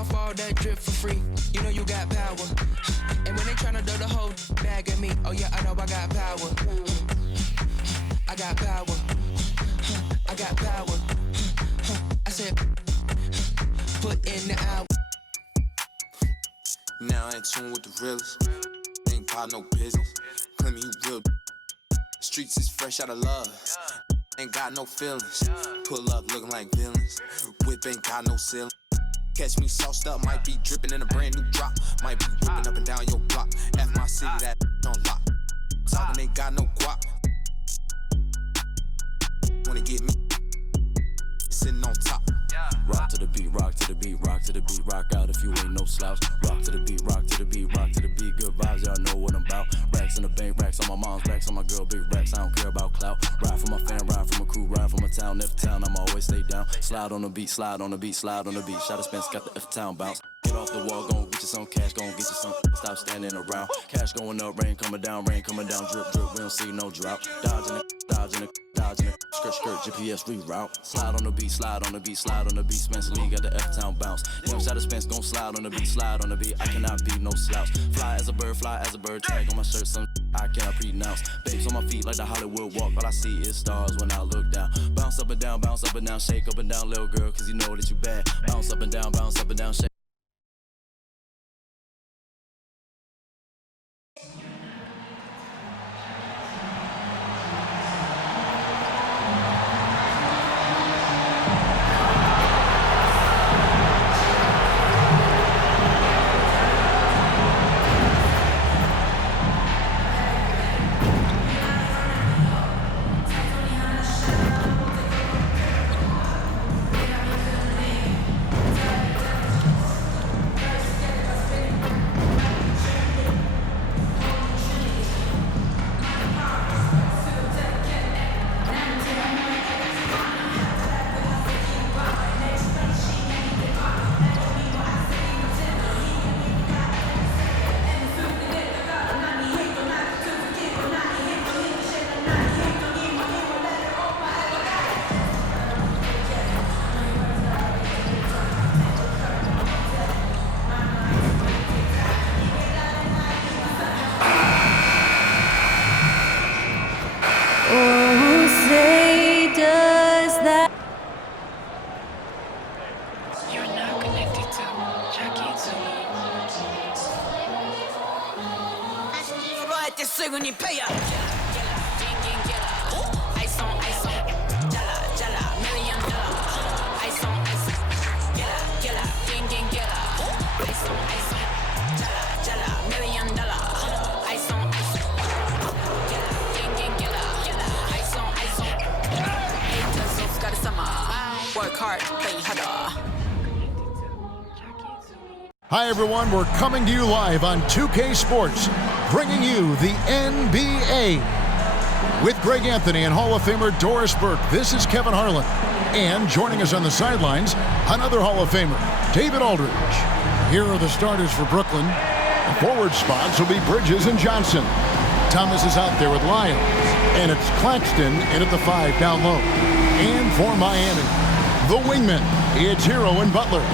off all that drip for free. You know you got power. And when they tryna throw the whole bag at me, oh yeah, I know I got power. I got power. I got power. I said, put in the hour. Now I ain't tune with the realest. Ain't part no business. Claim you real. Streets is fresh out of love. Ain't got no feelings. Pull up looking like villains. Whip ain't got no ceiling. Catch me sauced up, might be dripping in a brand new drop. Might be whipping up and down your block. F my city, that on lock. Talking ain't got no guap. Wanna get me sitting on top. Rock to the beat, rock to the beat, rock to the beat, rock out if you ain't no slouch. Rock to the beat, rock to the beat, rock to the beat, good vibes, y'all know what I'm about. Racks in the bank, racks on my mom's, racks on my girl, big racks, I don't care about clout. Ride for my fam, ride for my crew, ride for my town, F-town, I'm always stay down. Slide on the beat, slide on the beat, slide on the beat. Shout out Spence, got the F-town bounce. Get off the wall, gon' get you some cash, gon' get you some. Stop standing around. Cash going up, rain coming down, drip, drip, we don't see no drought. Dodging it, dodging it, dodging it. Skirt, skirt, GPS reroute. Slide on the beat, slide on the beat, slide on the beat. Spence Lee got the F-town bounce. Damn, shout out Spence, gon' slide on the beat, slide on the beat. I cannot be no slouch. Fly as a bird, tag on my shirt, some I cannot pronounce. Babes on my feet like the Hollywood walk. All I see is stars when I look down. Bounce up and down, shake up and down, little girl, cause you know that you bad. Bounce up and down, shake. Hi everyone, we're coming to you live on 2K Sports, bringing you the NBA. With Greg Anthony and Hall of Famer Doris Burke, this is Kevin Harlan. And joining us on the sidelines, another Hall of Famer, David Aldridge. Here are the starters for Brooklyn. The forward spots will be Bridges and Johnson. Thomas is out there with Lyons. And it's Claxton in at the 5 down low. And for Miami, the wingman, it's Hero and Butler.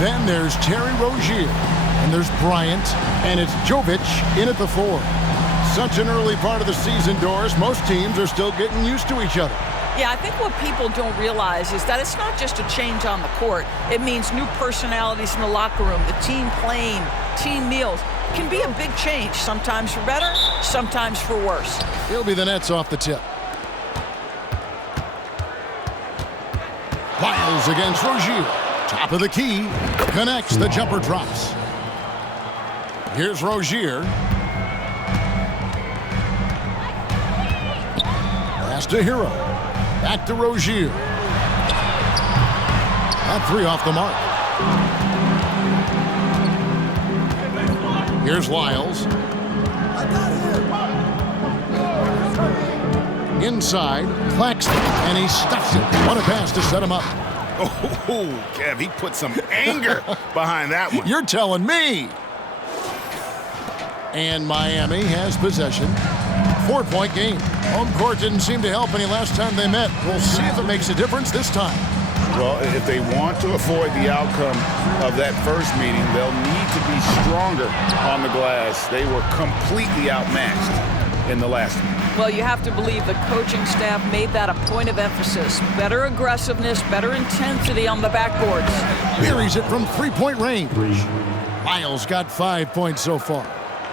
Then there's Terry Rozier, and there's Bryant, and it's Jovic in at the 4. Such an early part of the season, Doris. Most teams are still getting used to each other. Yeah, I think what people don't realize is that it's not just a change on the court. It means new personalities in the locker room, the team playing, team meals. It can be a big change, sometimes for better, sometimes for worse. He'll be the Nets off the tip. Lyles against Rozier. Top of the key, connects, the jumper drops. Here's Rozier. Pass to Hero. Back to Rozier. That 3 off the mark. Here's Lyles. Inside, Claxton, and he stuffs it. What a pass to set him up. Oh, Kev, he put some anger behind that one. You're telling me. And Miami has possession. 4-point game. Home court didn't seem to help any last time they met. We'll see if it makes a difference this time. Well, if they want to avoid the outcome of that first meeting, they'll need to be stronger on the glass. They were completely outmatched in the last meeting. Well, you have to believe the coaching staff made that a point of emphasis. Better aggressiveness, better intensity on the backboards. Buries it from three-point range. Lyles got 5 points so far.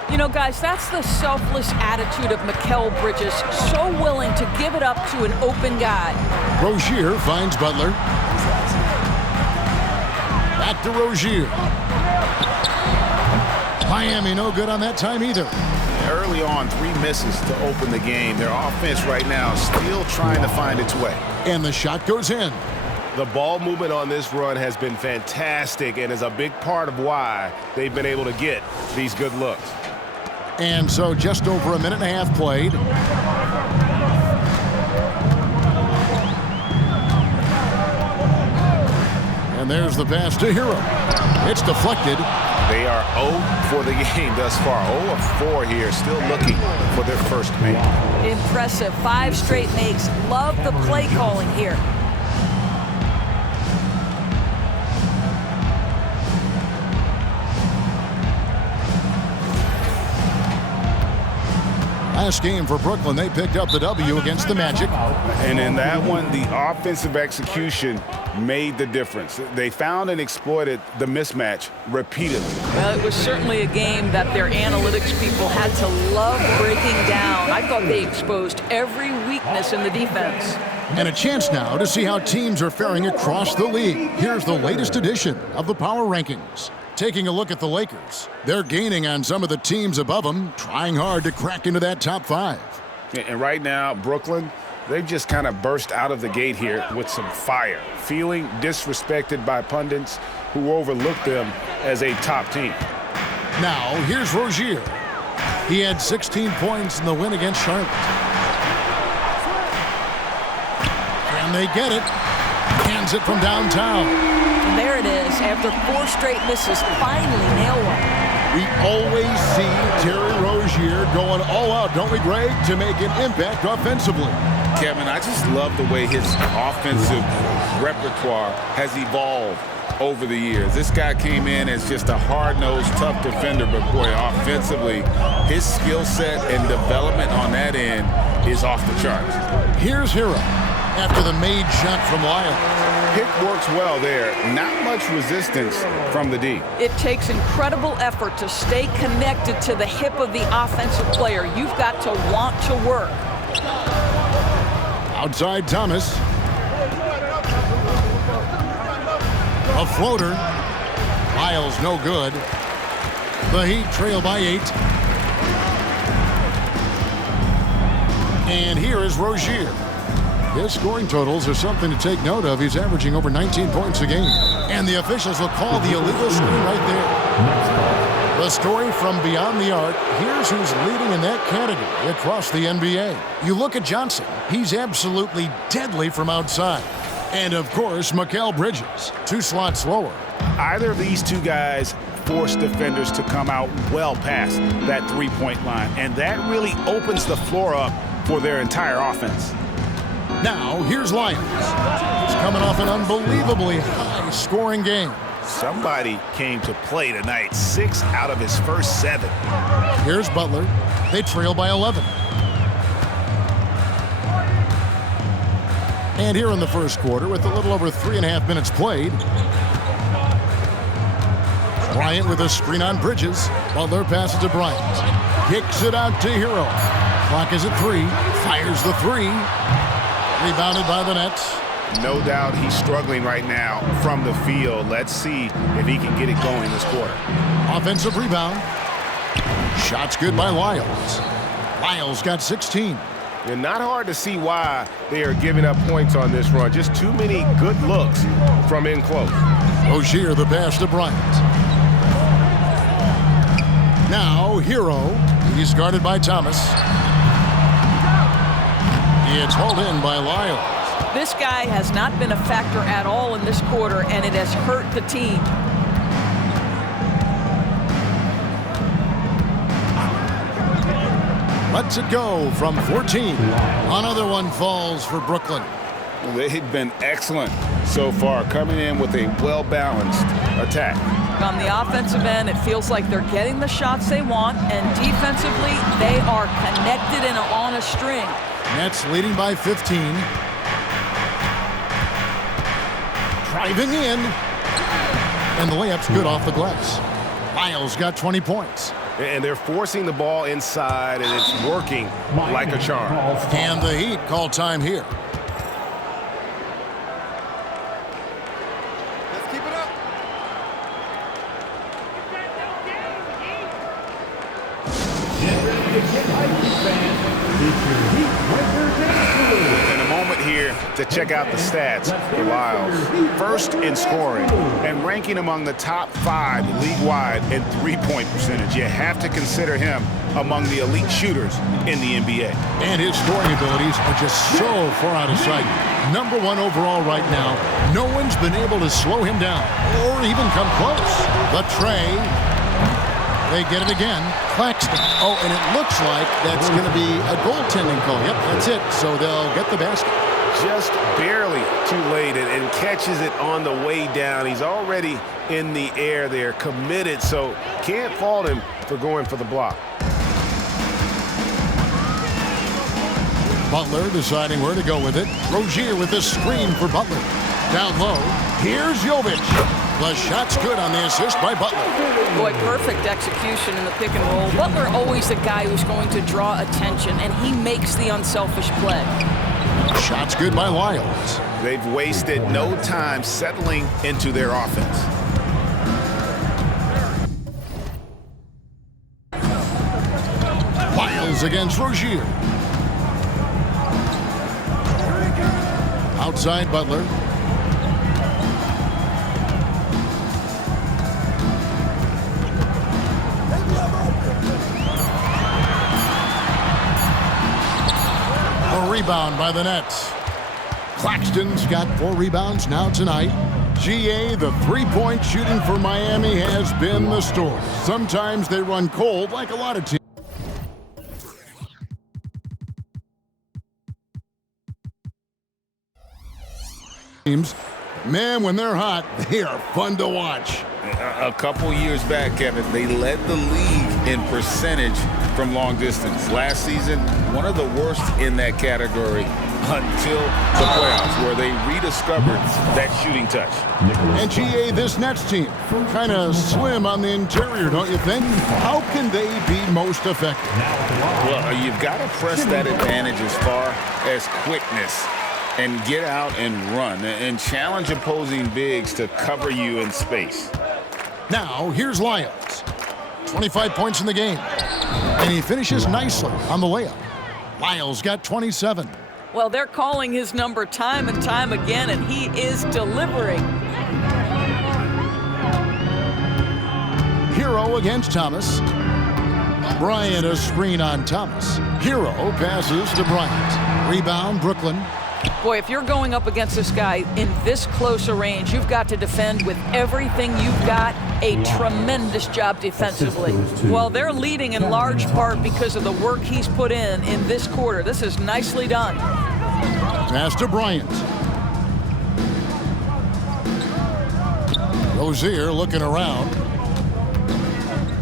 You know, guys, that's the selfless attitude of MyCAREER Bridges. So willing to give it up to an open guy. Rozier finds Butler. Back to Rozier. Miami no good on that time either. Early on, 3 misses to open the game. Their offense right now still trying to find its way. And the shot goes in. The ball movement on this run has been fantastic and is a big part of why they've been able to get these good looks. And so just over a minute and a half played. And there's the pass to Hero. It's deflected. They are 0 for the game thus far. 0 of 4 here, still looking for their first make. Impressive. 5 straight makes. Love the play calling here. Last game for Brooklyn, they picked up the W against the Magic. And in that one, the offensive execution made the difference. They found and exploited the mismatch repeatedly. Well, it was certainly a game that their analytics people had to love breaking down. I thought they exposed every weakness in the defense. And a chance now to see how teams are faring across the league. Here's the latest edition of the Power Rankings. Taking a look at the Lakers. They're gaining on some of the teams above them, trying hard to crack into that top 5. And right now, Brooklyn, they've just kind of burst out of the gate here with some fire, feeling disrespected by pundits who overlooked them as a top team. Now, here's Rozier. He had 16 points in the win against Charlotte. Can they get it? Hands it from downtown. And there it is. After 4 straight misses, finally nail one. We always see Terry Rozier going all out, don't we, Greg, to make an impact offensively. Kevin, I just love the way his offensive repertoire has evolved over the years. This guy came in as just a hard-nosed, tough defender, but boy, offensively, his skill set and development on that end is off the charts. Here's Hero after the made shot from Lyles. Pick works well there. Not much resistance from the D. It takes incredible effort to stay connected to the hip of the offensive player. You've got to want to work. Outside Thomas. A floater. Lyles no good. The Heat trail by 8. And here is Rozier. His scoring totals are something to take note of. He's averaging over 19 points a game. And the officials will call the illegal screen right there. The story from beyond the arc. Here's who's leading in that category across the NBA. You look at Johnson. He's absolutely deadly from outside. And, of course, MyCAREER Bridges, 2 slots lower. Either of these 2 guys force defenders to come out well past that 3-point line. And that really opens the floor up for their entire offense. Now, here's Lyles. He's coming off an unbelievably high-scoring game. Somebody came to play tonight. 6 out of his first 7. Here's Butler. They trail by 11. And here in the first quarter, with a little over 3.5 minutes played, Bryant with a screen on Bridges. Butler passes to Bryant. Kicks it out to Hero. Clock is at 3. Fires the 3. Rebounded by the Nets. No doubt he's struggling right now from the field. Let's see if he can get it going this quarter. Offensive rebound. Shot's good by Lyles. Lyles got 16. And not hard to see why they are giving up points on this run. Just too many good looks from in close. Rozier the pass to Bryant. Now Hero. He's guarded by Thomas. It's hauled in by Lyles. This guy has not been a factor at all in this quarter, and it has hurt the team. Lets it go from 14. Another one falls for Brooklyn. They've been excellent so far, coming in with a well-balanced attack. On the offensive end, it feels like they're getting the shots they want, and defensively, they are connected and on a string. Nets leading by 15. Driving in. And the layup's good off the glass. Lyles got 20 points. And they're forcing the ball inside, and it's working like a charm. And the Heat call time here. Let's keep it up. And a moment here to check out the stats for Lyles. First in scoring and ranking among the top 5 league-wide in three-point percentage. You have to consider him among the elite shooters in the NBA. And his scoring abilities are just so far out of sight. #1 overall right now. No one's been able to slow him down or even come close. The tray. They get it again. Claxton. Oh, and it looks like that's going to be a goaltending call. Yep, that's it. So they'll get the basket. Just barely too late and catches it on the way down. He's already in the air there, committed, so can't fault him for going for the block. Butler deciding where to go with it. Rozier with the screen for Butler. Down low. Here's Jovic. The shot's good on the assist by Butler. Boy, perfect execution in the pick and roll. Butler always the guy who's going to draw attention, and he makes the unselfish play. Shot's good by Lyles. They've wasted no time settling into their offense. Lyles against Rozier. Outside Butler. A rebound by the Nets. Claxton's got 4 rebounds now tonight. GA, the three-point shooting for Miami has been the story. Sometimes they run cold like a lot of teams. Man, when they're hot, they are fun to watch. A couple years back, Kevin, they led the league in percentage from long distance. Last season, one of the worst in that category until the playoffs, where they rediscovered that shooting touch. And GA, this Nets team, kind of slim on the interior, don't you think? How can they be most effective? Well, you've got to press that advantage as far as quickness and get out and run and challenge opposing bigs to cover you in space. Now, here's Lyles. 25 points in the game. And he finishes nicely on the layup. Lyles got 27. Well, they're calling his number time and time again, and he is delivering. Hero against Thomas. Bryant a screen on Thomas. Hero passes to Bryant. Rebound, Brooklyn. Boy, if you're going up against this guy in this close a range, you've got to defend with everything you've got. A tremendous job defensively. Well, they're leading in large part because of the work he's put in this quarter. This is nicely done. Pass to Bryant. Rozier looking around.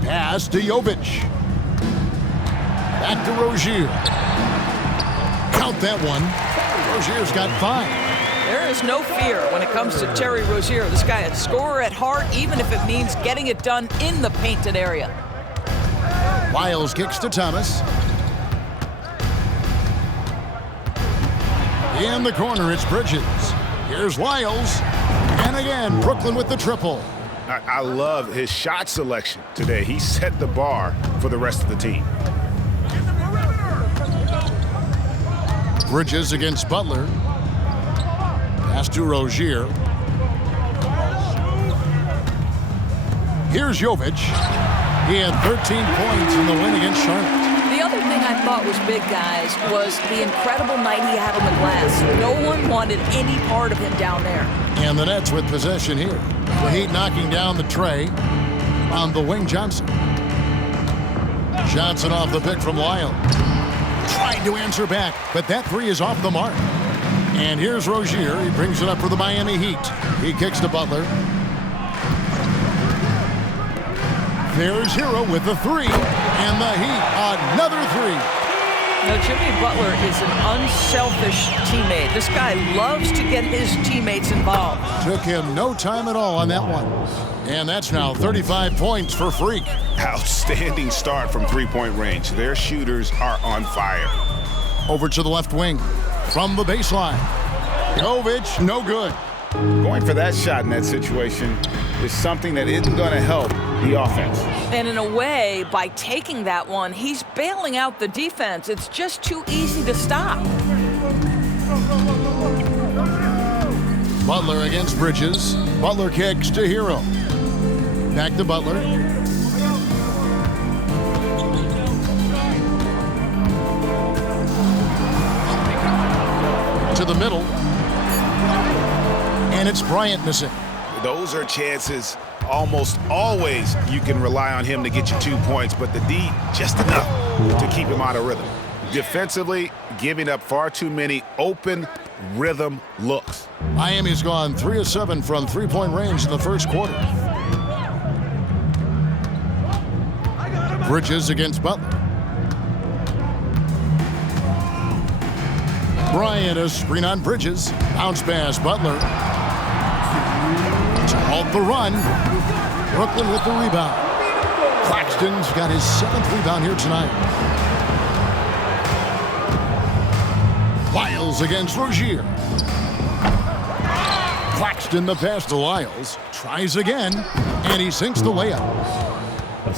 Pass to Jovic. Back to Rozier. Count that one. Rozier's got 5. There is no fear when it comes to Terry Rozier. This guy is a scorer at heart, even if it means getting it done in the painted area. Lyles kicks to Thomas. In the corner, it's Bridges. Here's Lyles. And again, Brooklyn with the triple. I love his shot selection today. He set the bar for the rest of the team. Bridges against Butler. Pass to Rozier. Here's Jovic. He had 13 points in the win against Charlotte. The other thing I thought was big, guys, was the incredible night he had on the glass. No one wanted any part of him down there. And the Nets with possession here. The Heat knocking down the tray on the wing. Johnson. Johnson off the pick from Lyles. Tried to answer back, but that three is off the mark. And here's Rozier. He brings it up for the Miami Heat. He kicks to Butler. There's Hero with the three. And the Heat, another three. Now, Jimmy Butler is an unselfish teammate. This guy loves to get his teammates involved. Took him no time at all on that one. And that's now 35 points for Freak. Outstanding start from three-point range. Their shooters are on fire. Over to the left wing. From the baseline. Jovic, no good. Going for that shot in that situation is something that isn't going to help the offense. And in a way, by taking that one, he's bailing out the defense. It's just too easy to stop. Butler against Bridges. Butler kicks to Hero. Back to Butler. To the middle. And it's Bryant missing. Those are chances almost always you can rely on him to get you 2 points, but the D just enough to keep him out of rhythm. Defensively, giving up far too many open rhythm looks. Miami's gone 3 of 7 from three-point range in the first quarter. Bridges against Butler. Bryant, a screen on Bridges. Bounce pass, Butler. To halt the run. Brooklyn with the rebound. Claxton's got his 7th rebound here tonight. Lyles against Rozier. Claxton the pass to Lyles. Tries again, and he sinks the layup.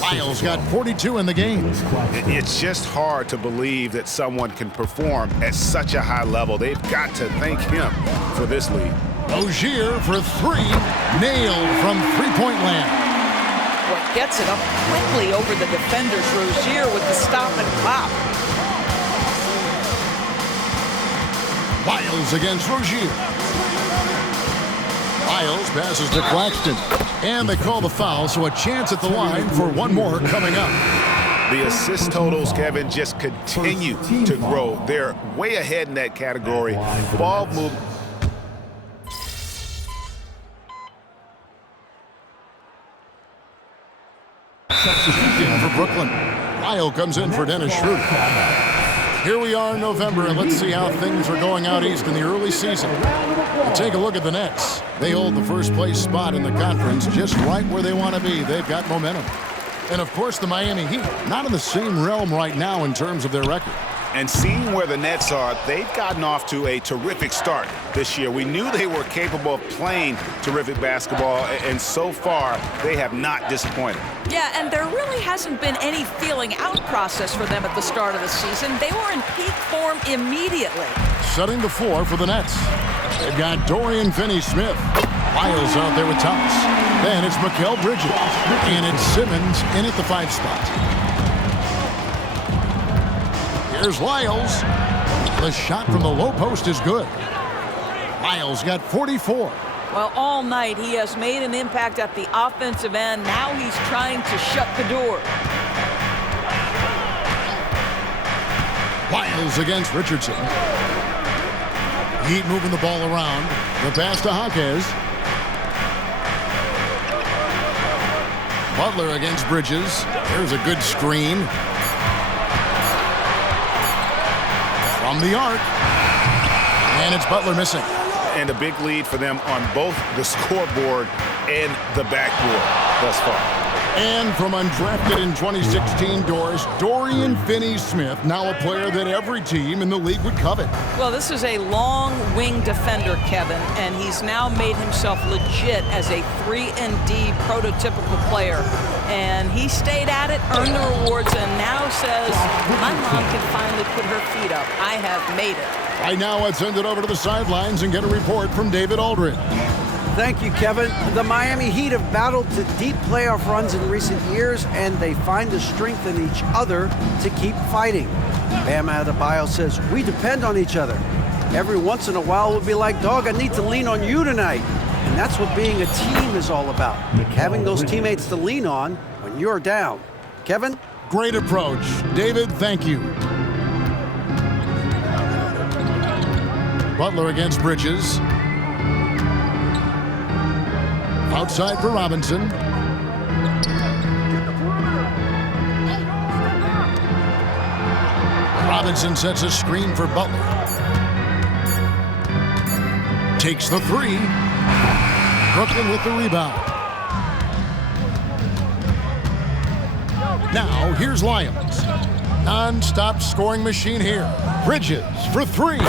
Lyles got 42 in the game. It's just hard to believe that someone can perform at such a high level. They've got to thank him for this lead. Rozier for three. Nailed from three-point land. What gets it up quickly over the defenders. Rozier with the stop and pop. Lyles against Rozier. Lyles passes to Claxton. And they call the foul, so a chance at the line for one more coming up. The assist totals, Kevin, just continue to grow. They're way ahead in that category. Ball move. Substitution for Brooklyn. Lyle comes in for Dennis Schroeder. Here we are in November, and let's see how things are going out east in the early season. And take a look at the Nets. They hold the first place spot in the conference just right where they want to be. They've got momentum. And, of course, the Miami Heat, not in the same realm right now in terms of their record. And seeing where the Nets are, they've gotten off to a terrific start this year. We knew they were capable of playing terrific basketball, and so far, they have not disappointed. Yeah, and there really hasn't been any feeling out process for them at the start of the season. They were in peak form immediately. Setting the floor for the Nets. They've got Dorian Finney-Smith. Lyles out there with Thomas. Then it's Mikal Bridges. And it's Simmons in at the 5 spot. Here's Lyles. The shot from the low post is good. Lyles got 44. Well, all night he has made an impact at the offensive end. Now he's trying to shut the door. Lyles against Richardson. Heat moving the ball around. The pass to Hawkes. Butler against Bridges. There's a good screen. From the arc. And it's Butler missing. And a big lead for them on both the scoreboard and the backboard thus far. And from undrafted in 2016 doors, Dorian Finney-Smith, now a player that every team in the league would covet. Well, this is a long wing defender, Kevin, and he's now made himself legit as a 3-and-D prototypical player. And he stayed at it, earned the rewards, and now says, my mom can finally put her feet up. I have made it. Right now, let's send it over to the sidelines and get a report from David Aldridge. Thank you, Kevin. The Miami Heat have battled to deep playoff runs in recent years, and they find the strength in each other to keep fighting. Bam Adebayo says, we depend on each other. Every once in a while, we'll be like, dog, I need to lean on you tonight. And that's what being a team is all about. Having those teammates to lean on when you're down. Kevin? Great approach. David, thank you. Butler against Bridges. Outside for Robinson. Robinson sets a screen for Butler. Takes the three. Brooklyn with the rebound. Now, here's Lyons. Non-stop scoring machine here. Bridges for three.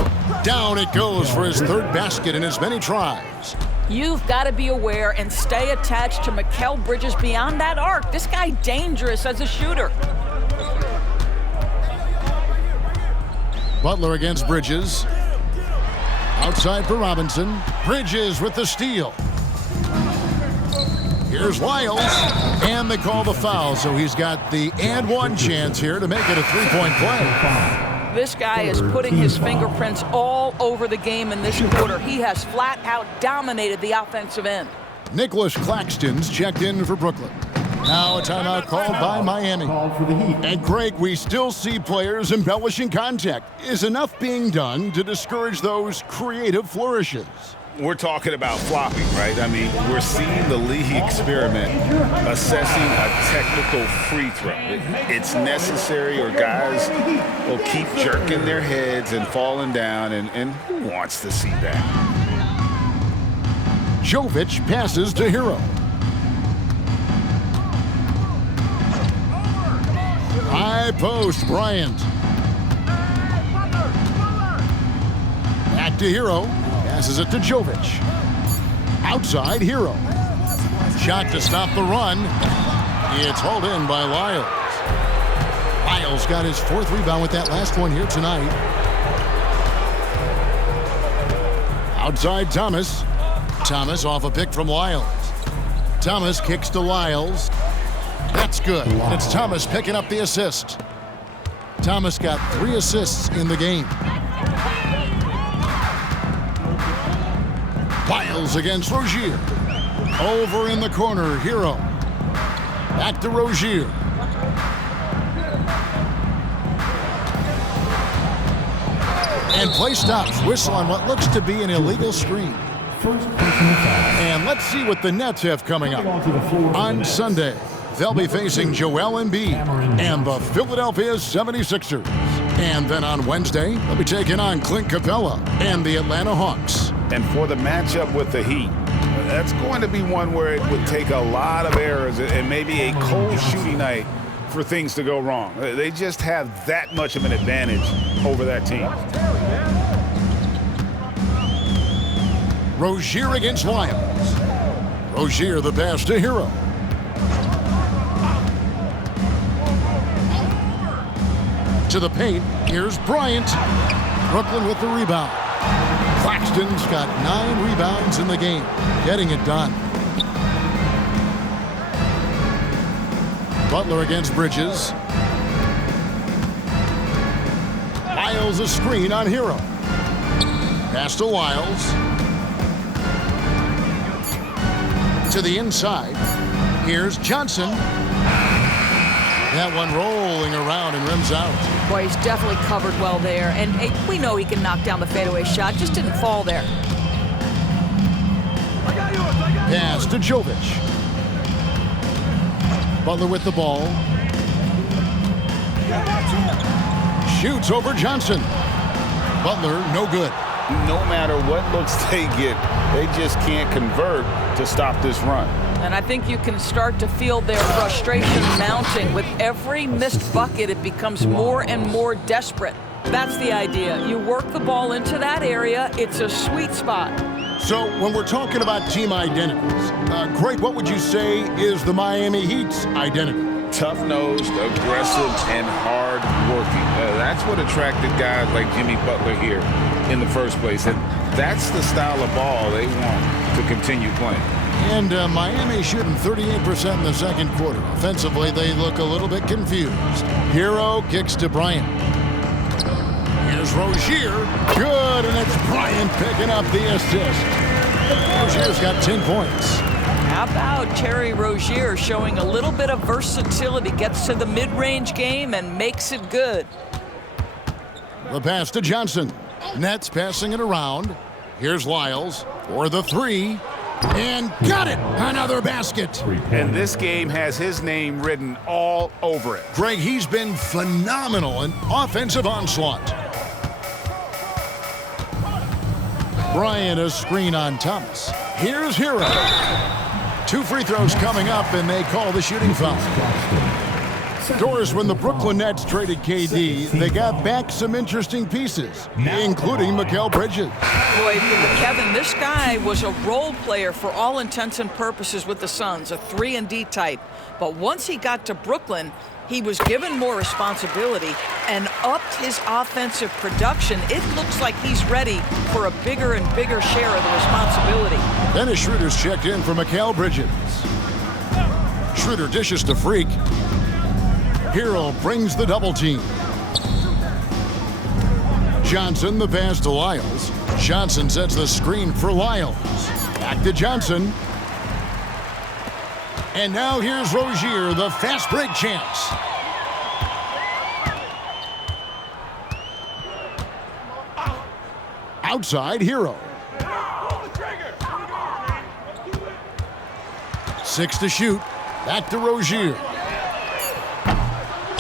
Down it goes for his third basket in as many tries. You've got to be aware and stay attached to Mikal Bridges beyond that arc. This guy dangerous as a shooter. Butler against Bridges. Outside for Robinson. Bridges with the steal. Here's Lyles, and they call the foul, so he's got the and one chance here to make it a three-point play. This guy is putting his fingerprints all over the game in this quarter. He has flat out dominated the offensive end. Nicholas Claxton's checked in for Brooklyn. Now a timeout called by Miami. And Greg, we still see players embellishing contact. Is enough being done to discourage those creative flourishes? We're talking about flopping, right? I mean, we're seeing the league experiment assessing a technical free throw. It's necessary, or guys will keep jerking their heads and falling down, and who wants to see that? Jovic passes to Hero. High post, Bryant. Back to Hero. Passes it to Jovic. Outside, Hero. Shot to stop the run. It's hauled in by Lyles. Lyles got his fourth rebound with that last one here tonight. Outside, Thomas. Thomas off a pick from Lyles. Thomas kicks to Lyles. That's good. And it's Thomas picking up the assist. Thomas got 3 assists in the game. Lyles against Rozier. Over in the corner, Hero. Back to Rozier. And play stops. Whistle on what looks to be an illegal screen. And let's see what the Nets have coming up. On Sunday, they'll be facing Joel Embiid and the Philadelphia 76ers. And then on Wednesday, they'll be taking on Clint Capella and the Atlanta Hawks. And for the matchup with the Heat, that's going to be one where it would take a lot of errors and maybe a cold shooting night for things to go wrong. They just have that much of an advantage over that team. Rozier against Lyons. Rozier the pass to Hero. To the paint, here's Bryant. Brooklyn with the rebound. Claxton's got 9 rebounds in the game, getting it done. Butler against Bridges. Lyles a screen on Hero. Pass to Lyles. To the inside. Here's Johnson. That one rolling around and rims out. Boy, he's definitely covered well there. And hey, we know he can knock down the fadeaway shot. Just didn't fall there. Pass to Jovic. Butler with the ball. Shoots over Johnson. Butler, no good. No matter what looks they get, they just can't convert to stop this run. And I think you can start to feel their frustration mounting. With every missed bucket, it becomes more and more desperate. That's the idea. You work the ball into that area. It's a sweet spot. So when we're talking about team identities, Greg, what would you say is the Miami Heat's identity? Tough-nosed, aggressive, and hard-working. That's what attracted guys like Jimmy Butler here in the first place. And that's the style of ball they want to continue playing. And Miami shooting 38% in the second quarter. Offensively, they look a little bit confused. Hero kicks to Bryant. Here's Rozier. Good, and it's Bryant picking up the assist. Rozier's got 10 points. How about Terry Rozier showing a little bit of versatility, gets to the mid-range game and makes it good. The pass to Johnson. Nets passing it around. Here's Lyles for the three. And got it! Another basket. And this game has his name written all over it. Greg, he's been phenomenal in offensive onslaught. Bryant, a screen on Thomas. Here's Hero. 2 free throws coming up, and they call the shooting foul. Doris, when the Brooklyn Nets traded KD, they got back some interesting pieces, including Mikal Bridges. Boy, Kevin, this guy was a role player for all intents and purposes with the Suns, a 3-and-D type. But once he got to Brooklyn, he was given more responsibility and upped his offensive production. It looks like he's ready for a bigger and bigger share of the responsibility. Dennis Schroeder's checked in for Mikal Bridges. Schroeder dishes to Freak. Hero brings the double team. Johnson, the pass to Lyles. Johnson sets the screen for Lyles. Back to Johnson. And now here's Rozier, the fast break chance. Outside, Hero. 6 to shoot. Back to Rozier.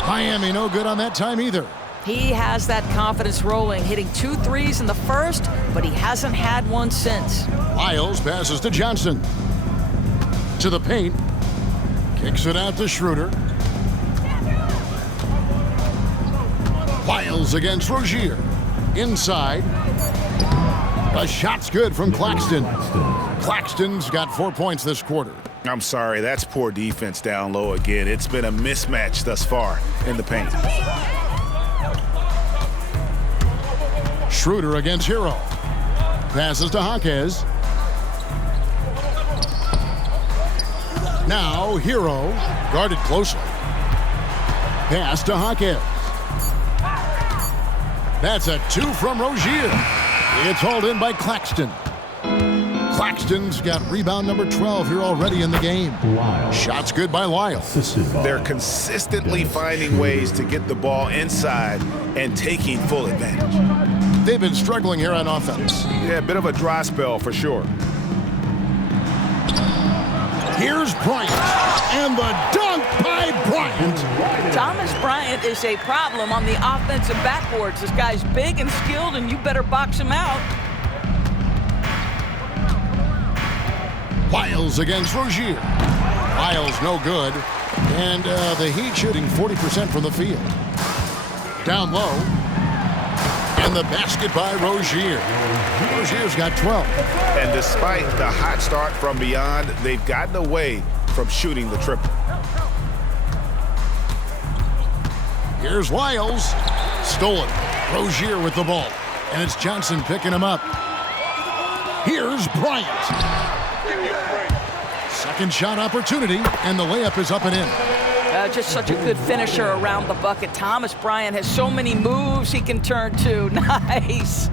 Miami no good on that time either. He has that confidence rolling, hitting 2 threes in the first, but he hasn't had one since. Lyles passes to Johnson. To the paint. Kicks it out to Schroeder. Lyles against Rozier. Inside. The shot's good from Claxton. Claxton's got 4 points this quarter. I'm sorry, that's poor defense down low again. It's been a mismatch thus far in the paint. Schroeder against Hero. Passes to Jaquez. Now Hero guarded closely. Pass to Jaquez. That's a 2 from Rozier. It's hauled in by Claxton. Claxton's got rebound number 12 here already in the game. Shots good by Lyles. They're consistently finding ways to get the ball inside and taking full advantage. They've been struggling here on offense. Yeah, a bit of a dry spell for sure. Here's Bryant, and the dunk by Bryant. Thomas Bryant is a problem on the offensive backboards. This guy's big and skilled, and you better box him out. Lyles against Rozier. Lyles no good. And the Heat shooting 40% from the field. Down low. And the basket by Rozier. Rozier's got 12. And despite the hot start from beyond, they've gotten away from shooting the triple. Here's Lyles. Stolen. Rozier with the ball. And it's Johnson picking him up. Here's Bryant. Second shot opportunity, and the layup is up and in. Just such a good finisher around the bucket. Thomas Bryant has so many moves he can turn to. Nice.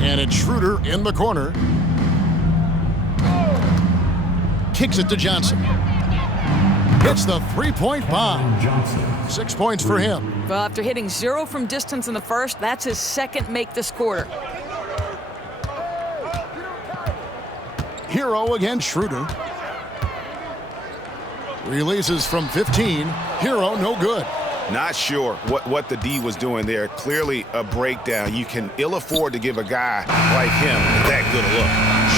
And it's Schroeder in the corner. Kicks it to Johnson. Hits the three-point bomb. 6 points for him. Well, after hitting 0 from distance in the first, that's his second make this quarter. Hero against Schroeder. Releases from 15. Hero no good. Not sure what the D was doing there. Clearly a breakdown. You can ill afford to give a guy like him that good a look.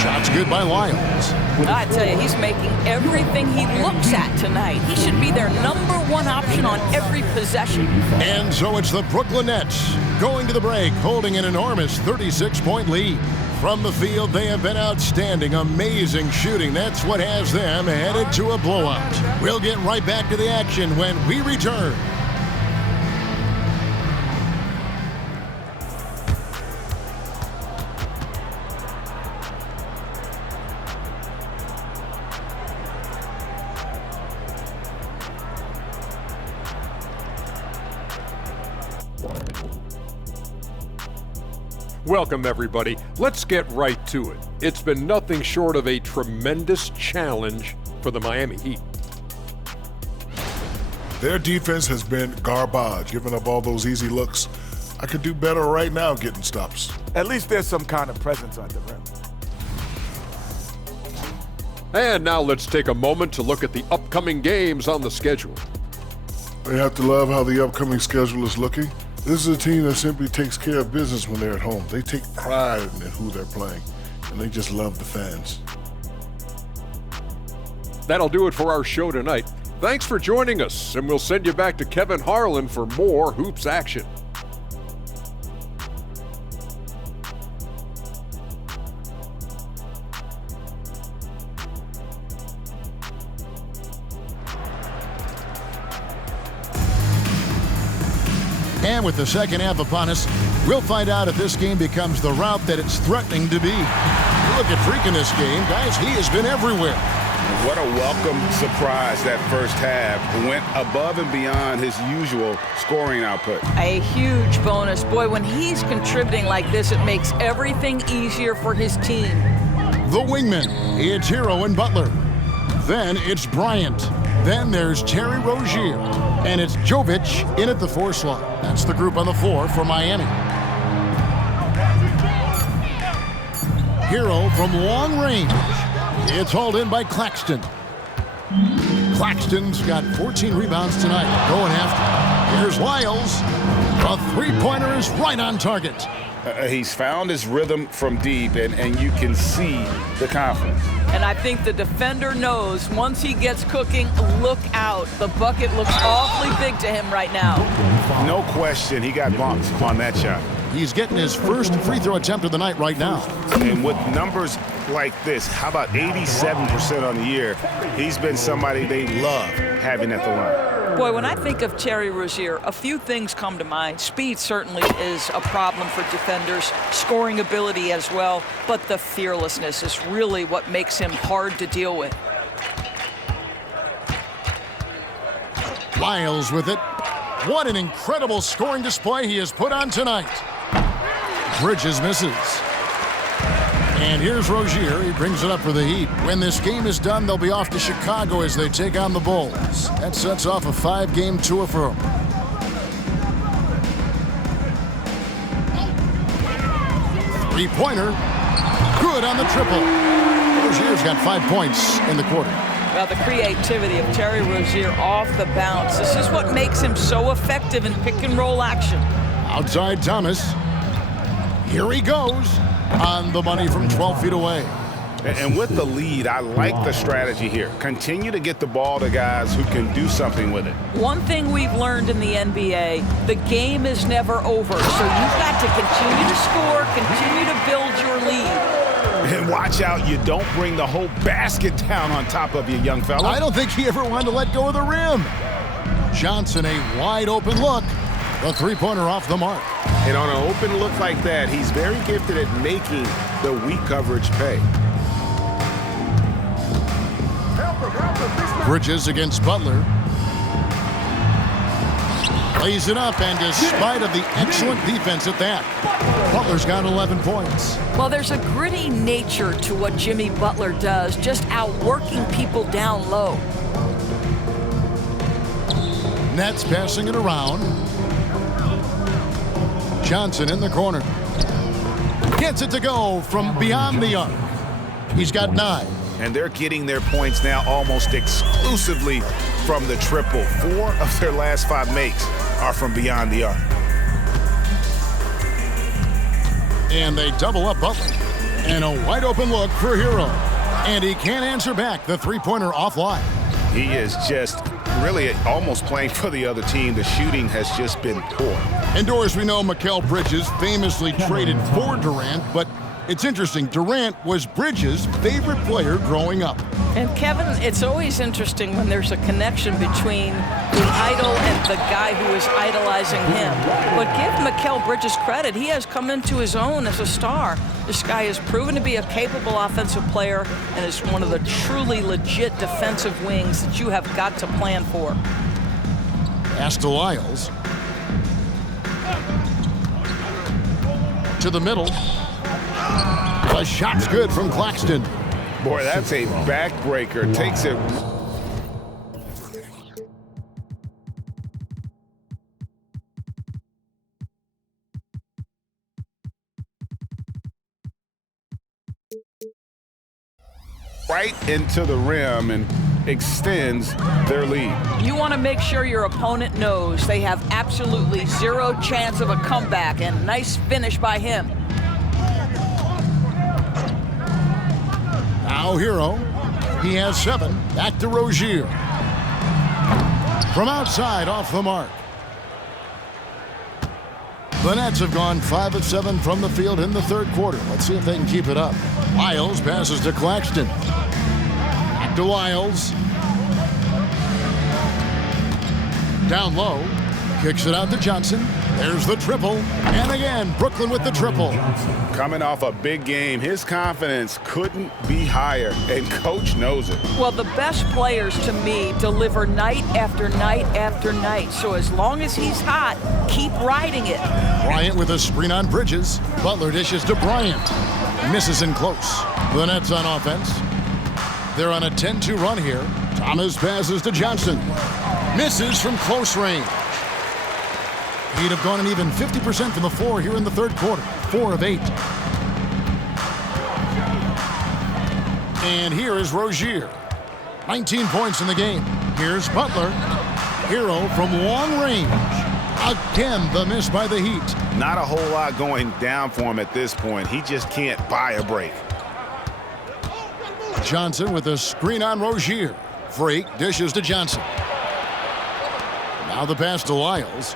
Shots good by Lyles. I tell you, he's making everything he looks at tonight. He should be their #1 option on every possession. And so it's the Brooklyn Nets going to the break, holding an enormous 36-point lead. From the field, they have been outstanding, amazing shooting. That's what has them headed to a blowout. We'll get right back to the action when we return. Welcome, everybody. Let's get right to it. It's been nothing short of a tremendous challenge for the Miami Heat. Their defense has been garbage, giving up all those easy looks. I could do better right now getting stops. At least there's some kind of presence on the rim. And now let's take a moment to look at the upcoming games on the schedule. They have to love how the upcoming schedule is looking. This is a team that simply takes care of business when they're at home. They take pride in who they're playing, and they just love the fans. That'll do it for our show tonight. Thanks for joining us, and we'll send you back to Kevin Harlan for more hoops action. And with the second half upon us, we'll find out if this game becomes the route that it's threatening to be. Look at Freak in this game. Guys, he has been everywhere. What a welcome surprise that first half. Went above and beyond his usual scoring output. A huge bonus. Boy, when he's contributing like this, it makes everything easier for his team. The wingman, it's Hero and Butler. Then it's Bryant. Then there's Terry Rozier. And it's Jovic in at the 4 slot. That's the group on the floor for Miami. Hero from long range. It's hauled in by Claxton. Claxton's got 14 rebounds tonight, going after. Here's Lyles. The three-pointer is right on target. He's found his rhythm from deep, and you can see the confidence. And I think the defender knows once he gets cooking, look out. The bucket looks awfully big to him right now. No question, he got bumped on that shot. He's getting his first free throw attempt of the night right now. And with numbers like this, how about 87% on the year? He's been somebody they love having at the line. Boy, when I think of Terry Rozier, a few things come to mind. Speed certainly is a problem for defenders, scoring ability as well, but the fearlessness is really what makes him hard to deal with. Lyles with it. What an incredible scoring display he has put on tonight. Bridges misses. And here's Rozier. He brings it up for the Heat. When this game is done, they'll be off to Chicago as they take on the Bulls. That sets off a 5-game tour for them. Three-pointer. Good on the triple. Rozier's got 5 points in the quarter. Well, the creativity of Terry Rozier off the bounce. This is what makes him so effective in pick-and-roll action. Outside Thomas. Here he goes. On the money from 12 feet away. And with the lead, I like the strategy here. Continue to get the ball to guys who can do something with it. One thing we've learned in the NBA, the game is never over. So you've got to continue to score, continue to build your lead. And watch out, you don't bring the whole basket down on top of you, young fella. I don't think he ever wanted to let go of the rim. Johnson, a wide open look. The three-pointer off the mark. And on an open look like that, he's very gifted at making the weak coverage pay. Bridges against Butler. Lays it up, and despite of the excellent defense at that, Butler's got 11 points. Well, there's a gritty nature to what Jimmy Butler does, just outworking people down low. Nets passing it around. Johnson in the corner. Gets it to go from beyond the arc. He's got 9. And they're getting their points now almost exclusively from the triple. 4 of their last 5 makes are from beyond the arc. And they double up Butler. And a wide open look for Hero. And he can't answer back. The three-pointer offline. He is just really almost playing for the other team. The shooting has just been poor. Indoors, we know Mikal Bridges famously traded for Durant, but it's interesting. Durant was Bridges' favorite player growing up. And Kevin, it's always interesting when there's a connection between the idol and the guy who is idolizing him. But give Mikal Bridges credit. He has come into his own as a star. This guy has proven to be a capable offensive player and is one of the truly legit defensive wings that you have got to plan for. Pass to Lyles. To the middle. The shot's good from Claxton. Boy, that's a backbreaker. Takes it right into the rim and extends their lead. You want to make sure your opponent knows they have absolutely zero chance of a comeback, and nice finish by him. Now Hero. He has 7. Back to Rozier. From outside, off the mark. The Nets have gone 5 of 7 from the field in the third quarter. Let's see if they can keep it up. Lyles passes to Claxton. Back to Lyles. Down low. Kicks it out to Johnson. There's the triple. And again, Brooklyn with the triple. Coming off a big game, his confidence couldn't be higher, and coach knows it. Well, the best players to me deliver night after night after night. So as long as he's hot, keep riding it. Bryant with a screen on Bridges. Butler dishes to Bryant. Misses in close. The Nets on offense. They're on a 10-2 run here. Thomas passes to Johnson. Misses from close range. He'd have gone an even 50% from the floor here in the third quarter. 4 of 8. And here is Rozier. 19 points in the game. Here's Butler. Hero from long range. Again, the miss by the Heat. Not a whole lot going down for him at this point. He just can't buy a break. Johnson with a screen on Rozier. Freak dishes to Johnson. Now the pass to Lyles.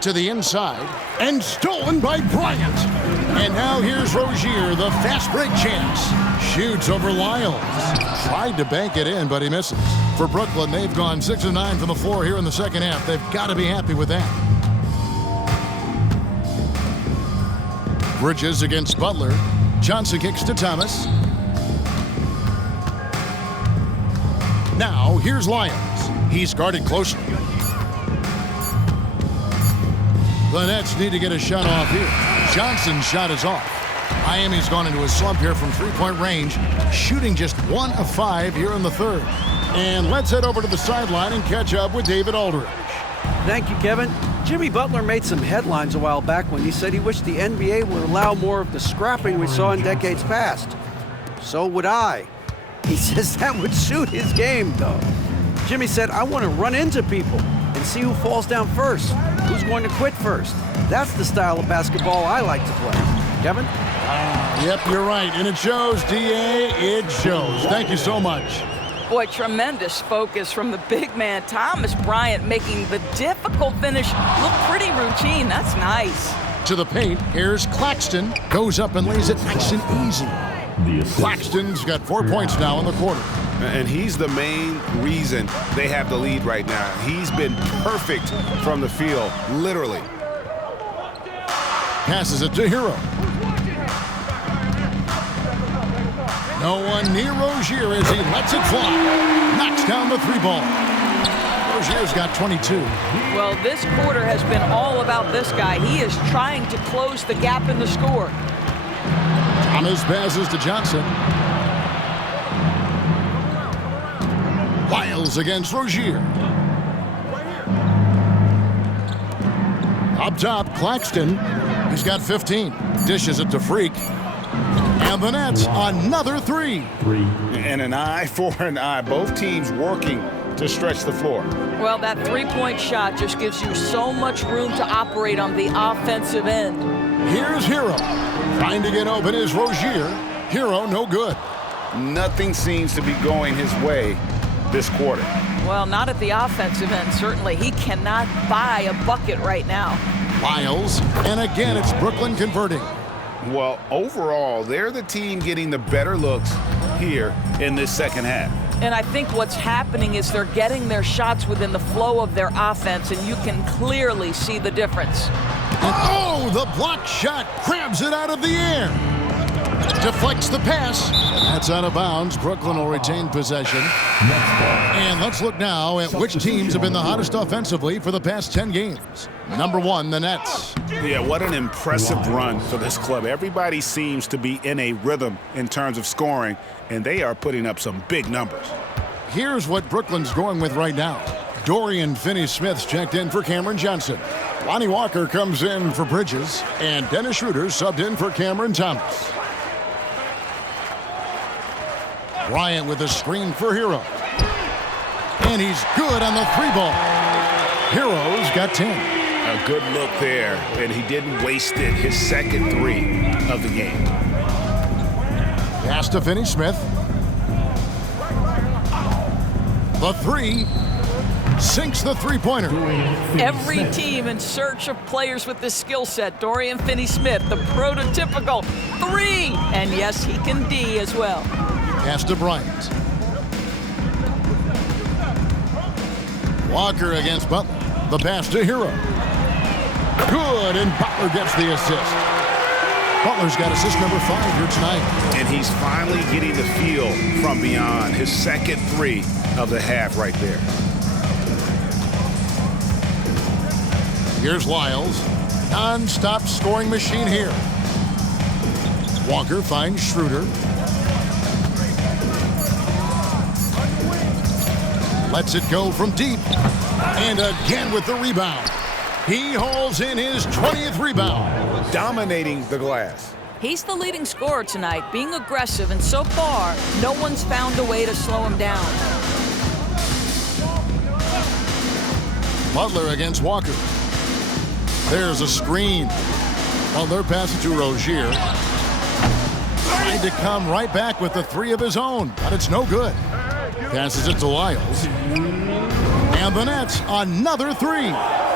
To the inside, and stolen by Bryant. And now here's Rozier, the fast break chance. Shoots over Lyles. Tried to bank it in, but he misses. For Brooklyn, they've gone 6 of 9 from the floor here in the second half. They've got to be happy with that. Bridges against Butler. Johnson kicks to Thomas. Now here's Lyles. He's guarded closely. The Nets need to get a shot off here. Johnson's shot is off. Miami's gone into a slump here from three-point range, shooting just 1 of 5 here in the third. And let's head over to the sideline and catch up with David Aldridge. Thank you, Kevin. Jimmy Butler made some headlines a while back when he said he wished the NBA would allow more of the scrapping we saw in decades past. So would I. He says that would suit his game, though. Jimmy said, I want to run into people and see who falls down first, who's going to quit first. That's the style of basketball I like to play. Kevin? Yep, you're right. And it shows, D.A. It shows. Thank you so much. Boy, tremendous focus from the big man, Thomas Bryant, making the difficult finish look pretty routine. That's nice. To the paint, here's Claxton. Goes up and lays it nice and easy. Claxton's got 4 points now in the quarter. And he's the main reason they have the lead right now. He's been perfect from the field, literally. Passes it to Hero. No one near Rozier as he lets it fly. Knocks down the 3-ball. Rozier's got 22. Well, this quarter has been all about this guy. He is trying to close the gap in the score. Thomas passes to Johnson. Lyles against Rozier. Up top, Claxton. He's got 15. Dishes it to Freak. And the Nets, another 3. And an eye for an eye. Both teams working to stretch the floor. Well, that 3-point shot just gives you so much room to operate on the offensive end. Here's Hero. Trying to get open is Rozier. Hero, no good. Nothing seems to be going his way this quarter. Well, not at the offensive end, certainly. He cannot buy a bucket right now. Lyles, and again, it's Brooklyn converting. Well, overall, they're the team getting the better looks here in this second half. And I think what's happening is they're getting their shots within the flow of their offense, and you can clearly see the difference. And oh, the block shot grabs it out of the air. Deflects the pass. That's out of bounds. Brooklyn will retain possession. And let's look now at which teams have been the hottest offensively for the past 10 games. Number 1, the Nets. Yeah, what an impressive run for this club. Everybody seems to be in a rhythm in terms of scoring, and they are putting up some big numbers. Here's what Brooklyn's going with right now. Dorian Finney-Smith's checked in for Cameron Johnson. Lonnie Walker comes in for Bridges, and Dennis Schroeder subbed in for Cameron Thomas. Bryant with a screen for Hero. And he's good on the 3-ball. Hero's got 10. A good look there, and he didn't waste it. His second 3 of the game. Pass to Finney-Smith. The 3 sinks the 3-pointer. Every team in search of players with this skill set. Dorian Finney-Smith, the prototypical 3. And yes, he can D as well. Pass to Bryant. Walker against Butler. The pass to Hero. Good, and Butler gets the assist. Butler's got assist number 5 here tonight. And he's finally getting the feel from beyond. His second 3 of the half right there. Here's Lyles. Non-stop scoring machine here. Walker finds Schroeder. Lets it go from deep. And again with the rebound. He hauls in his 20th rebound. Dominating the glass. He's the leading scorer tonight, being aggressive, and so far, no one's found a way to slow him down. Butler against Walker. There's a screen. Butler passes to Rozier. Tried to come right back with the 3 of his own, but it's no good. Passes it to Lyles. And the Nets, another 3.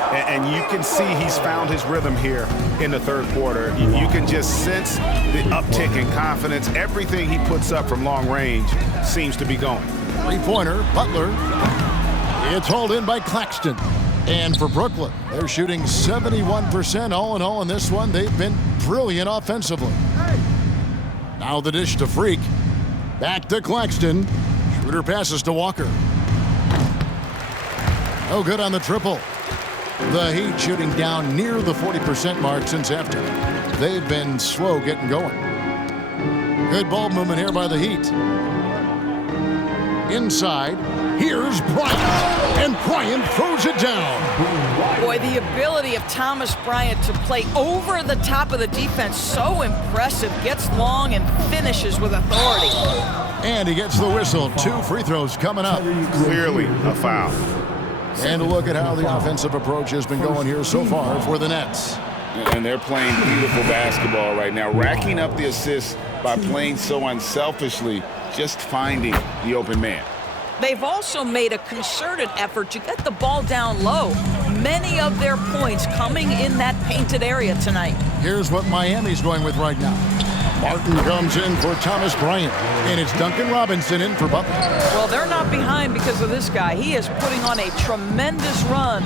And you can see he's found his rhythm here in the third quarter. You can just sense the uptick in confidence. Everything he puts up from long range seems to be going. 3-pointer, Butler. It's hauled in by Claxton. And for Brooklyn, they're shooting 71% all in all in this one. They've been brilliant offensively. Now the dish to Freak. Back to Claxton. Schroeder passes to Walker. No good on the triple. The Heat shooting down near the 40% mark since after. They've been slow getting going. Good ball movement here by the Heat. Inside, here's Bryant. And Bryant throws it down. Boy, the ability of Thomas Bryant to play over the top of the defense, so impressive. Gets long and finishes with authority. And he gets the whistle. 2 free throws coming up. Clearly a foul. And look at how the offensive approach has been going here so far for the Nets. And they're playing beautiful basketball right now, racking up the assists by playing so unselfishly, just finding the open man. They've also made a concerted effort to get the ball down low. Many of their points coming in that painted area tonight. Here's what Miami's going with right now. Martin comes in for Thomas Bryant, and it's Duncan Robinson in for Butler. Well, they're not behind because of this guy. He is putting on a tremendous run.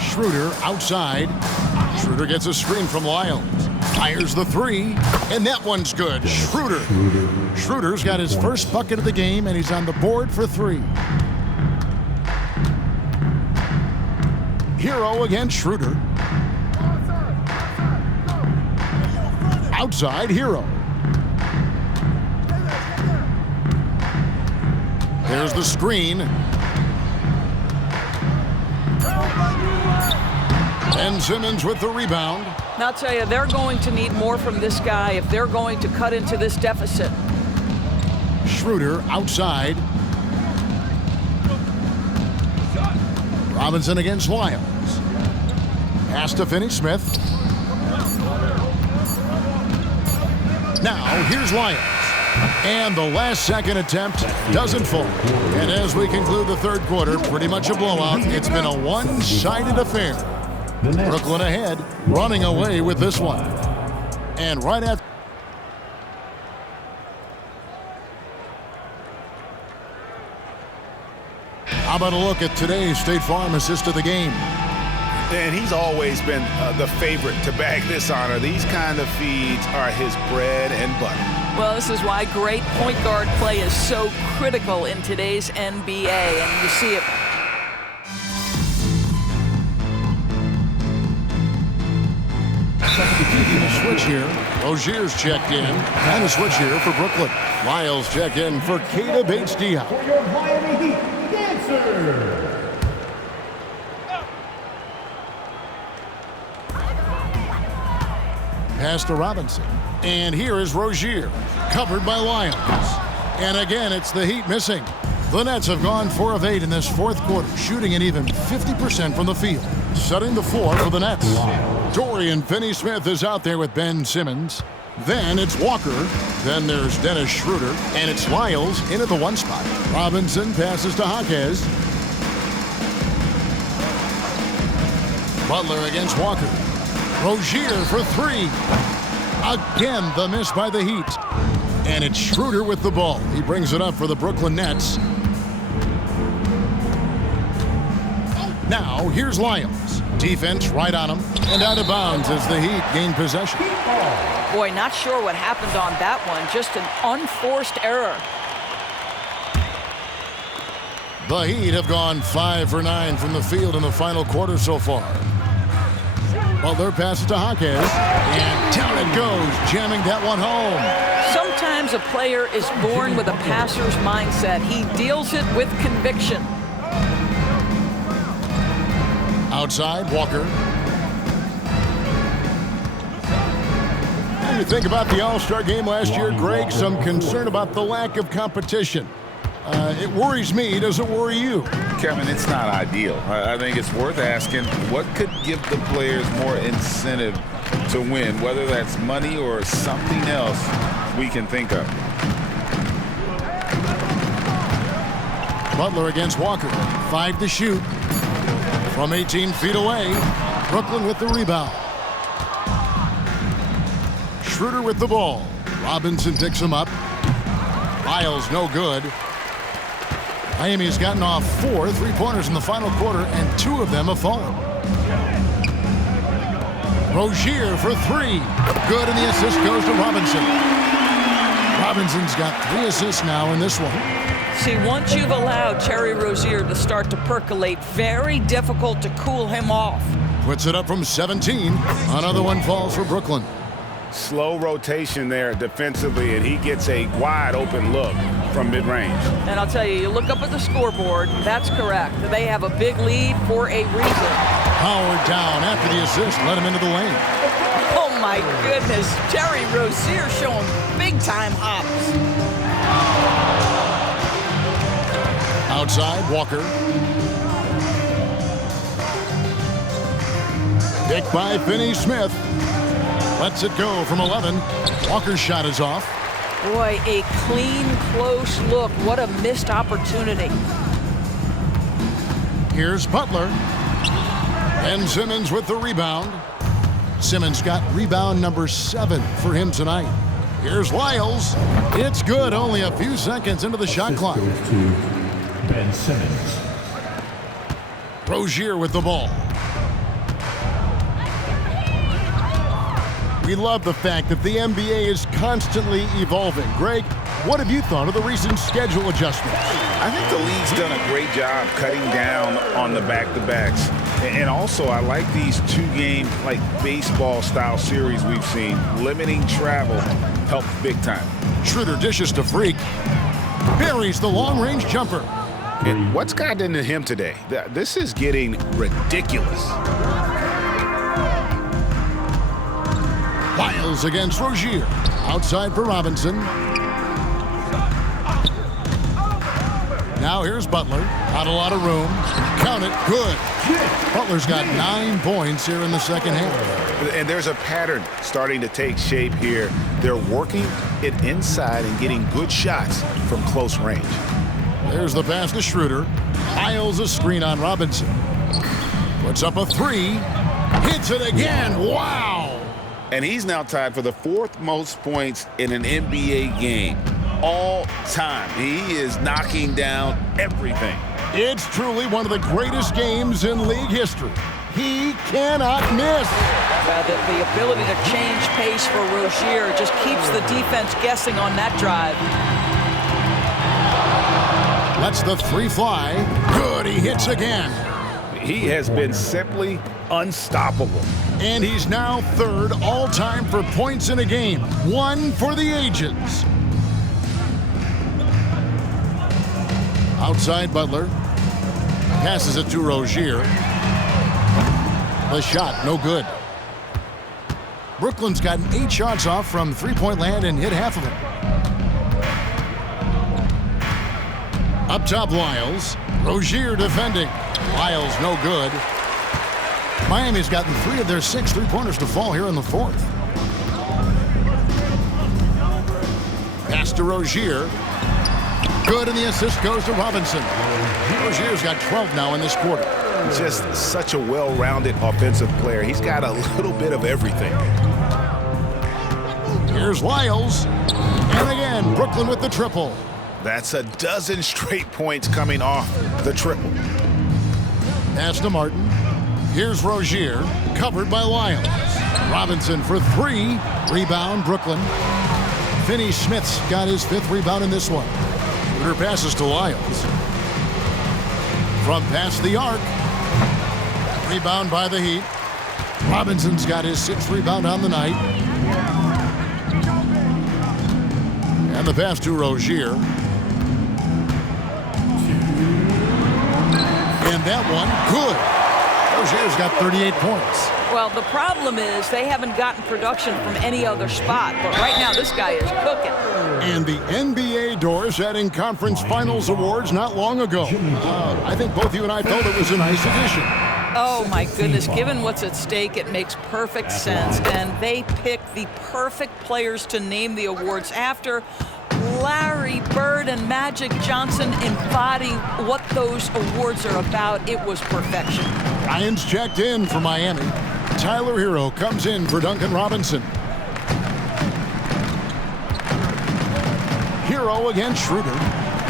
Schroeder outside. Schroeder gets a screen from Lyles. Fires the 3, and that one's good. Schroeder. Schroeder's got his first bucket of the game, and he's on the board for 3. Hero against Schroeder. Outside, Hero. There's the screen. And Simmons with the rebound. And I'll tell you, they're going to need more from this guy if they're going to cut into this deficit. Schroeder outside. Robinson against Lyles. Pass to Finney-Smith. Now, here's Lyles. And the last second attempt doesn't fall. And as we conclude the third quarter, pretty much a blowout. It's been a one-sided affair. Brooklyn ahead, running away with this one. And right after. How about a look at today's State Farm assist of the game? And he's always been the favorite to bag this honor. These kind of feeds are his bread and butter. Well, this is why great point guard play is so critical in today's NBA, and you see it. The switch here. Rozier's checked in. And a switch here for Brooklyn. Lyles checked in for Keita Bates-Diop. Pass to Robinson. And here is Rozier, covered by Lyons. And again, it's the Heat missing. The Nets have gone 4 of 8 in this fourth quarter, shooting an even 50% from the field. Setting the floor for the Nets. Dorian Finney-Smith is out there with Ben Simmons. Then it's Walker. Then there's Dennis Schroeder. And it's Lyles in at the 1 spot. Robinson passes to Jaquez. Butler against Walker. Rozier for 3. Again, the miss by the Heat. And it's Schroeder with the ball. He brings it up for the Brooklyn Nets. Now, here's Lyles. Defense right on him. And out of bounds as the Heat gain possession. Boy, not sure what happened on that one. Just an unforced error. The Heat have gone 5 for 9 from the field in the final quarter so far. Butler passes to Jaquez. And down it goes, jamming that one home. Sometimes a player is born with a passer's mindset. He deals it with conviction. Outside, Walker. When you think about the All-Star game last year, Greg, some concern about the lack of competition. It worries me. Does it worry you? Kevin, it's not ideal. I think it's worth asking what could give the players more incentive to win, whether that's money or something else we can think of. Butler against Walker. 5 to shoot. From 18 feet away. Brooklyn with the rebound. Schroeder with the ball. Robinson picks him up. Lyles no good. Miami's gotten off 4 3-pointers in the final quarter, and 2 of them have fallen. Rozier for 3. Good, and the assist goes to Robinson. Robinson's got 3 assists now in this one. See, once you've allowed Terry Rozier to start to percolate, very difficult to cool him off. Puts it up from 17. Another one falls for Brooklyn. Slow rotation there defensively, and he gets a wide open look from mid-range. And I'll tell you, you look up at the scoreboard, that's correct. They have a big lead for a reason. Howard down after the assist, let him into the lane. Oh my goodness, Terry Rozier showing big-time hops. Outside, Walker. Picked by Finney-Smith. Lets it go from 11. Walker's shot is off. Boy, a clean, close look. What a missed opportunity. Here's Butler. Ben Simmons with the rebound. Simmons got rebound number 7 for him tonight. Here's Lyles. It's good, only a few seconds into the shot clock. Ben Simmons. Rozier with the ball. We love the fact that the NBA is constantly evolving. Greg, what have you thought of the recent schedule adjustments? I think the league's done a great job cutting down on the back-to-backs. And also, I like these 2-game, like baseball-style series we've seen. Limiting travel helps big time. Schroeder dishes to Freak. Buries the long-range jumper. And what's gotten into him today? This is getting ridiculous. Lyles against Rozier. Outside for Robinson. Now here's Butler. Not a lot of room. Count it. Good. Butler's got 9 points here in the second half. And there's a pattern starting to take shape here. They're working it inside and getting good shots from close range. There's the pass to Schroeder. Lyles a screen on Robinson. Puts up a 3. Hits it again. Wow. And he's now tied for the 4th most points in an NBA game all time. He is knocking down everything. It's truly one of the greatest games in league history. He cannot miss. The ability to change pace for Rozier just keeps the defense guessing on that drive. Lets the 3 fly. Good, he hits again. He has been simply unstoppable. And he's now 3rd all-time for points in a game. 1 for the ages. Outside Butler. Passes it to Rozier. The shot, no good. Brooklyn's gotten 8 shots off from three-point land and hit half of them. Up top, Lyles. Rozier defending. Lyles, no good. Miami's gotten 3 of their 6 three-pointers to fall here in the fourth. Pass to Rozier. Good, and the assist goes to Robinson. Rozier's got 12 now in this quarter. Just such a well-rounded offensive player. He's got a little bit of everything. Here's Lyles. And again, Brooklyn with the triple. That's a dozen straight points coming off the triple. Pass to Martin. Here's Rozier, covered by Lyles. Robinson for 3. Rebound, Brooklyn. Finney-Smith's got his 5th rebound in this one. Shooter passes to Lyles. From past the arc. Rebound by the Heat. Robinson's got his 6th rebound on the night. And the pass to Rozier. And that one, good. Rozier's got 38 points. Well, the problem is they haven't gotten production from any other spot, but right now this guy is cooking. And the NBA doors adding conference finals awards not long ago. I think both you and I felt it was a nice addition. Oh my goodness, given what's at stake, it makes perfect sense. And they picked the perfect players to name the awards after. Larry Bird and Magic Johnson embody what those awards are about. It was perfection. Ryans checked in for Miami. Tyler Hero comes in for Duncan Robinson. Hero against Schroeder.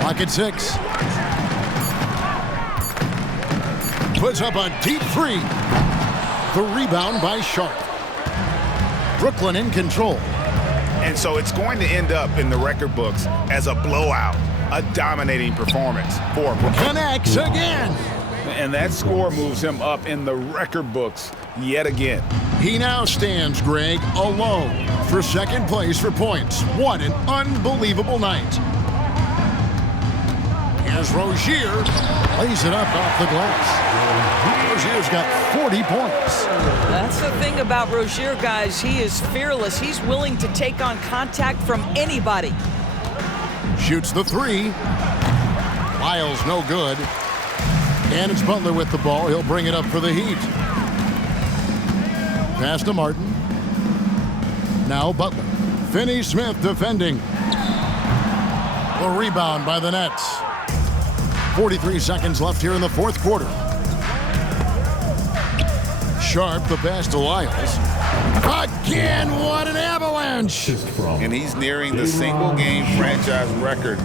Clock at 6. Puts up a deep 3. The rebound by Sharp. Brooklyn in control. And so it's going to end up in the record books as a blowout, a dominating performance for Brooklyn. Connects again. And that score moves him up in the record books yet again. He now stands, Greg, alone for second place for points. What an unbelievable night. Here's Rozier. Lays it up off the glass. Rozier's got 40 points. That's the thing about Rozier, guys. He is fearless. He's willing to take on contact from anybody. Shoots the 3. Lyles, no good. And it's Butler with the ball. He'll bring it up for the Heat. Pass to Martin. Now Butler. Finney-Smith defending. The rebound by the Nets. 43 seconds left here in the fourth quarter. Sharp, the pass to Lyles. Again, what an avalanche! And he's nearing the single-game franchise record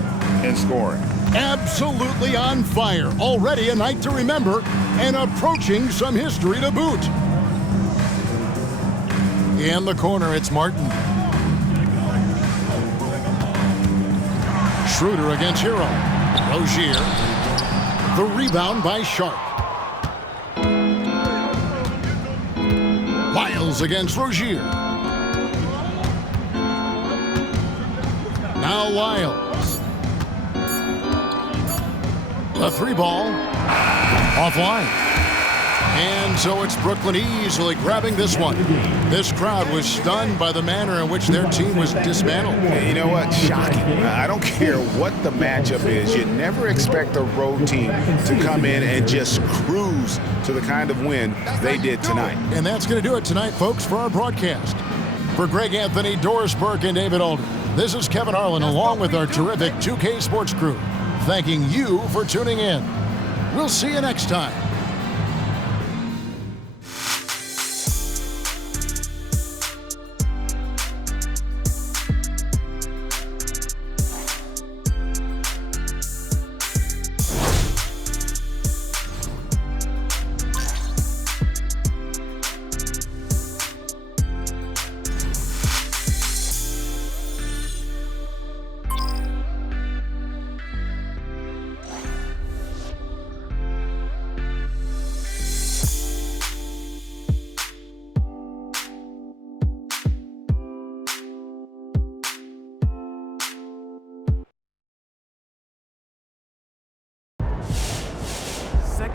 in scoring. Absolutely on fire. Already a night to remember and approaching some history to boot. In the corner, it's Martin. Schroeder against Hero. Rozier. The rebound by Sharp. Lyles against Rozier. Now Lyles. The 3 ball. Offline. And so it's Brooklyn easily grabbing this one. This crowd was stunned by the manner in which their team was dismantled. And you know what? Shocking. I don't care what the matchup is. You never expect a road team to come in and just cruise to the kind of win they did tonight. And that's going to do it tonight, folks, for our broadcast. For Greg Anthony, Doris Burke, and David Alden, this is Kevin Harlan along with our terrific 2K Sports crew, thanking you for tuning in. We'll see you next time.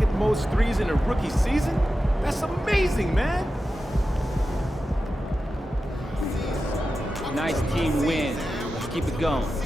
second most threes in a rookie season? That's amazing, man. Nice team win. Let's keep it going.